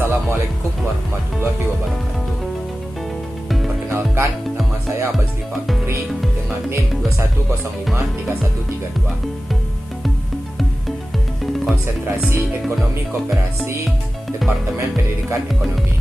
Assalamualaikum warahmatullahi wabarakatuh. Perkenalkan, nama saya Abazli Fakri dengan NIM 21053132. Konsentrasi Ekonomi Koperasi, Departemen Pendidikan Ekonomi.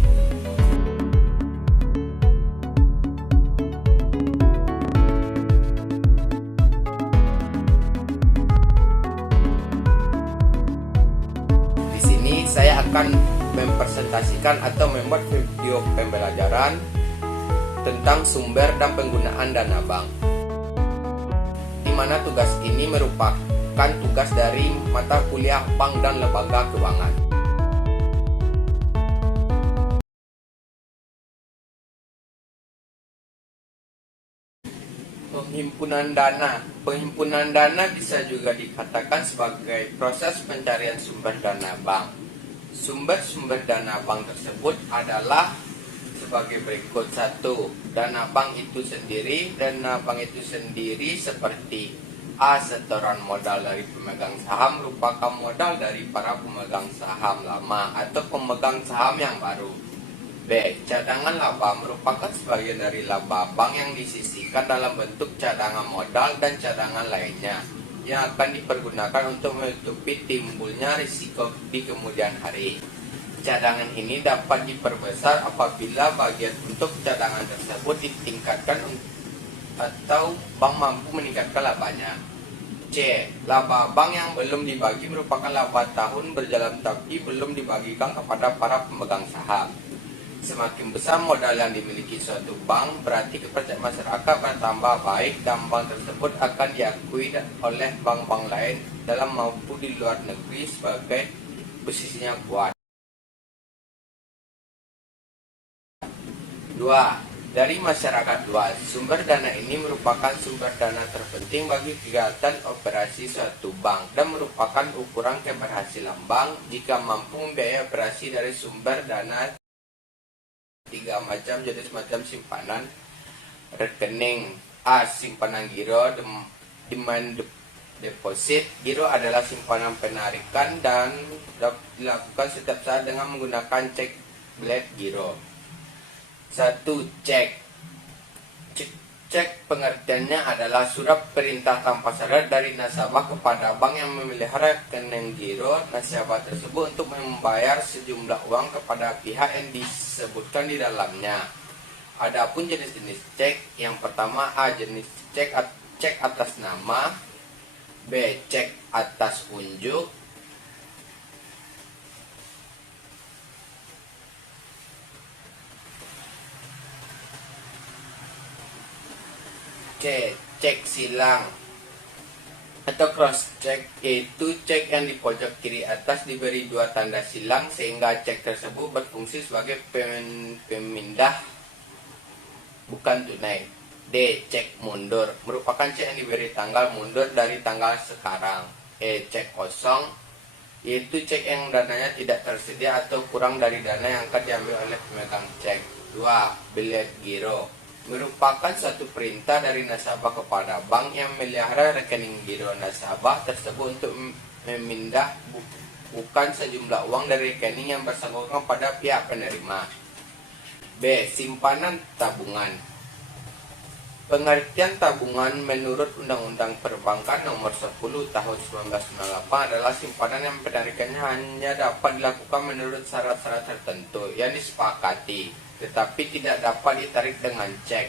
Di sini saya akan mempresentasikan atau membuat video pembelajaran tentang sumber dan penggunaan dana bank, di mana tugas ini merupakan tugas dari mata kuliah bank dan lembaga keuangan. Penghimpunan dana bisa juga dikatakan sebagai proses pencarian sumber dana bank. Sumber-sumber dana bank tersebut adalah sebagai berikut. 1. Dana bank itu sendiri. Dana bank itu sendiri seperti A. Setoran modal dari pemegang saham, merupakan modal dari para pemegang saham lama atau pemegang saham yang baru. B. Cadangan laba, merupakan sebagian dari laba bank yang disisihkan dalam bentuk cadangan modal dan cadangan lainnya yang akan dipergunakan untuk menutupi timbulnya risiko di kemudian hari. Cadangan ini dapat diperbesar apabila bagian untuk cadangan tersebut ditingkatkan atau bank mampu meningkatkan labanya. C. Laba bank yang belum dibagi merupakan laba tahun berjalan tapi belum dibagikan kepada para pemegang saham. Semakin besar modal yang dimiliki suatu bank, berarti kepercayaan masyarakat bertambah baik dan bank tersebut akan diakui oleh bank-bank lain dalam maupun di luar negeri sebagai posisinya kuat. 2. Dari masyarakat luas, sumber dana ini merupakan sumber dana terpenting bagi kegiatan operasi suatu bank dan merupakan ukuran keberhasilan bank jika mampu membiayai operasi dari sumber dana 3 macam jenis macam simpanan rekening. A. Simpanan giro, demand deposit. Giro adalah simpanan penarikan dan dilakukan setiap saat dengan menggunakan cek bled giro. 1. Cek. Cek pengertiannya adalah surat perintah tanpa syarat dari nasabah kepada bank yang memelihara rekening giro nasabah tersebut untuk membayar sejumlah uang kepada pihak yang disebutkan di dalamnya. Adapun jenis-jenis cek, yang pertama A. Jenis cek atas nama. B. Cek atas unjuk. C. Cek silang atau cross check, yaitu cek yang di pojok kiri atas diberi 2 tanda silang sehingga cek tersebut berfungsi sebagai pemindah bukan tunai. D. Cek mundur, merupakan cek yang diberi tanggal mundur dari tanggal sekarang. E. Cek kosong, yaitu cek yang dananya tidak tersedia atau kurang dari dana yang akan diambil oleh pemegang cek. 2. Bled giro, merupakan suatu perintah dari nasabah kepada bank yang memelihara rekening giro nasabah tersebut untuk memindah bukan sejumlah uang dari rekening yang bersangkutan pada pihak penerima. B. Simpanan tabungan. Pengertian tabungan menurut Undang-Undang Perbankan Nomor 10 Tahun 1998 adalah simpanan yang penarikannya hanya dapat dilakukan menurut syarat-syarat tertentu yang disepakati, tetapi tidak dapat ditarik dengan cek.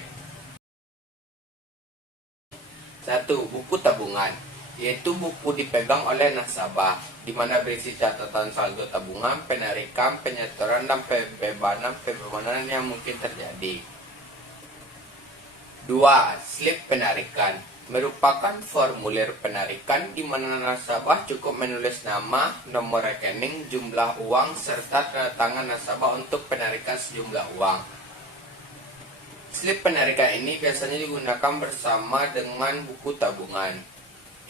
1. Buku tabungan, yaitu buku dipegang oleh nasabah, di mana berisi catatan saldo tabungan, penarikan, penyetoran, dan pembebanan yang mungkin terjadi. 2. Slip penarikan, merupakan formulir penarikan di mana nasabah cukup menulis nama, nomor rekening, jumlah uang, serta tanda tangan nasabah untuk penarikan sejumlah uang. Slip penarikan ini biasanya digunakan bersama dengan buku tabungan.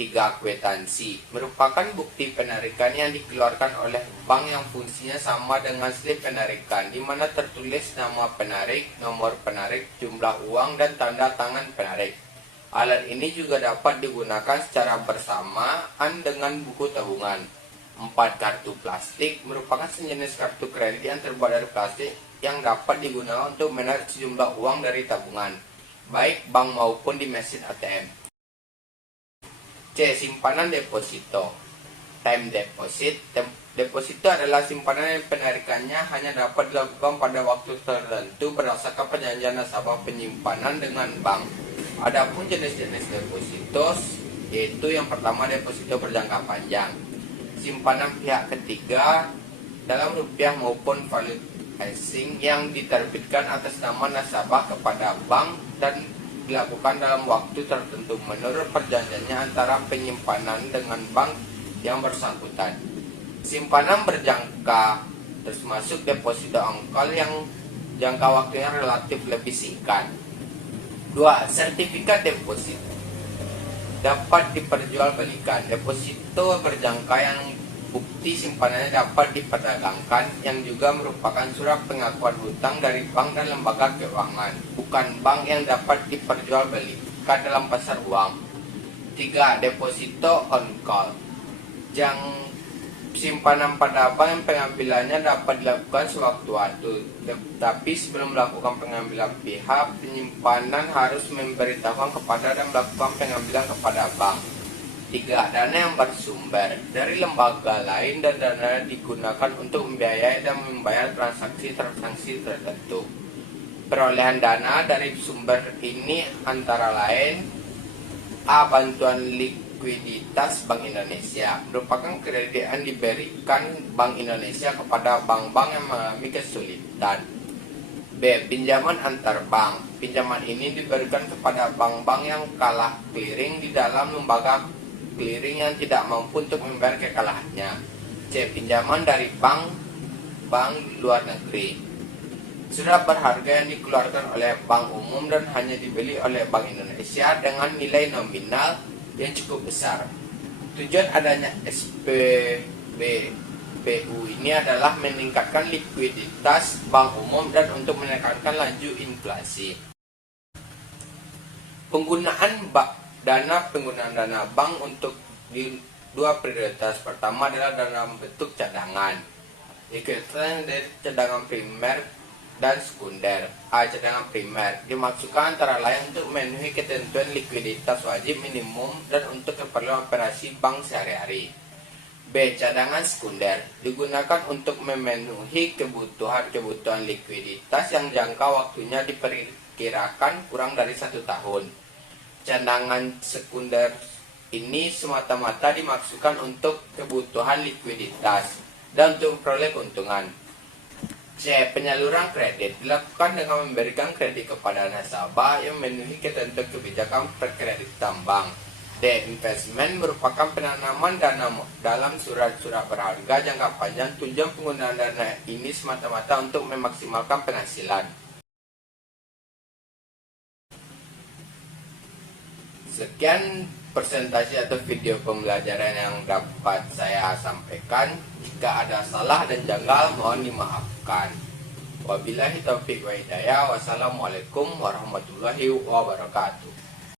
3. Kwitansi, merupakan bukti penarikan yang dikeluarkan oleh bank yang fungsinya sama dengan slip penarikan, di mana tertulis nama penarik, nomor penarik, jumlah uang, dan tanda tangan penarik. Alat ini juga dapat digunakan secara bersamaan dengan buku tabungan. 4. Kartu plastik merupakan sejenis kartu kredit yang terbuat dari plastik yang dapat digunakan untuk menarik sejumlah uang dari tabungan, baik bank maupun di mesin ATM. C. Simpanan deposito. Time deposit. Deposito adalah simpanan yang penarikannya hanya dapat dilakukan pada waktu tertentu berdasarkan perjanjian nasabah penyimpanan dengan bank. Adapun jenis-jenis deposito yaitu yang pertama deposito berjangka panjang. Simpanan pihak ketiga dalam rupiah maupun valuta asing yang diterbitkan atas nama nasabah kepada bank dan dilakukan dalam waktu tertentu menurut perjanjiannya antara penyimpanan dengan bank yang bersangkutan. Simpanan berjangka termasuk deposito angkal yang jangka waktunya relatif lebih singkat. 2. Sertifikat deposito dapat diperjualbelikan. Deposito berjangka yang bukti simpanannya dapat diperdagangkan yang juga merupakan surat pengakuan hutang dari bank dan lembaga keuangan, bukan bank yang dapat diperjualbelikan dalam pasar uang. 3. Deposito on call. Simpanan pada bank yang pengambilannya dapat dilakukan sewaktu-waktu, tetapi sebelum melakukan pengambilan pihak penyimpanan harus memberitahukan kepada dan melakukan pengambilan kepada bank. 3. Dana yang bersumber dari lembaga lain dan dana digunakan untuk membiayai dan membayar transaksi tertentu. Perolehan dana dari sumber ini antara lain: A. Bantuan likuiditas Bank Indonesia, merupakan kredit yang diberikan Bank Indonesia kepada bank-bank yang mengalami kesulitan. B. Pinjaman antar bank. Pinjaman ini diberikan kepada bank-bank yang kalah clearing di dalam lembaga clearing yang tidak mampu untuk membayar kekalahannya. C. Pinjaman dari bank luar negeri. Surat berharga yang dikeluarkan oleh bank umum dan hanya dibeli oleh Bank Indonesia dengan nilai nominal yang cukup besar. Tujuan adanya SPBPU ini adalah meningkatkan likuiditas bank umum dan untuk menekankan laju inflasi. Penggunaan dana bank untuk di dua prioritas. Pertama adalah dana bentuk cadangan. Likuiditas dari cadangan primer dan sekunder. A. Cadangan primer dimaksudkan antara lain untuk memenuhi ketentuan likuiditas wajib minimum dan untuk keperluan operasi bank sehari-hari. B. Cadangan sekunder digunakan untuk memenuhi kebutuhan likuiditas yang jangka waktunya diperkirakan kurang dari 1 tahun. Cadangan sekunder ini semata-mata dimaksudkan untuk kebutuhan likuiditas dan untuk memperoleh keuntungan. C. Penyaluran kredit dilakukan dengan memberikan kredit kepada nasabah yang memenuhi ketentuan kebijakan perkreditan bank. D. Investment merupakan penanaman dana dalam surat-surat berharga jangka panjang. Tujuan penggunaan dana ini semata-mata untuk memaksimalkan penghasilan. Sekian presentasi atau video pembelajaran yang dapat saya sampaikan. Jika ada salah dan janggal mohon dimaafkan. Wabillahi taufiq wa hidayah. Wassalamualaikum warahmatullahi wabarakatuh.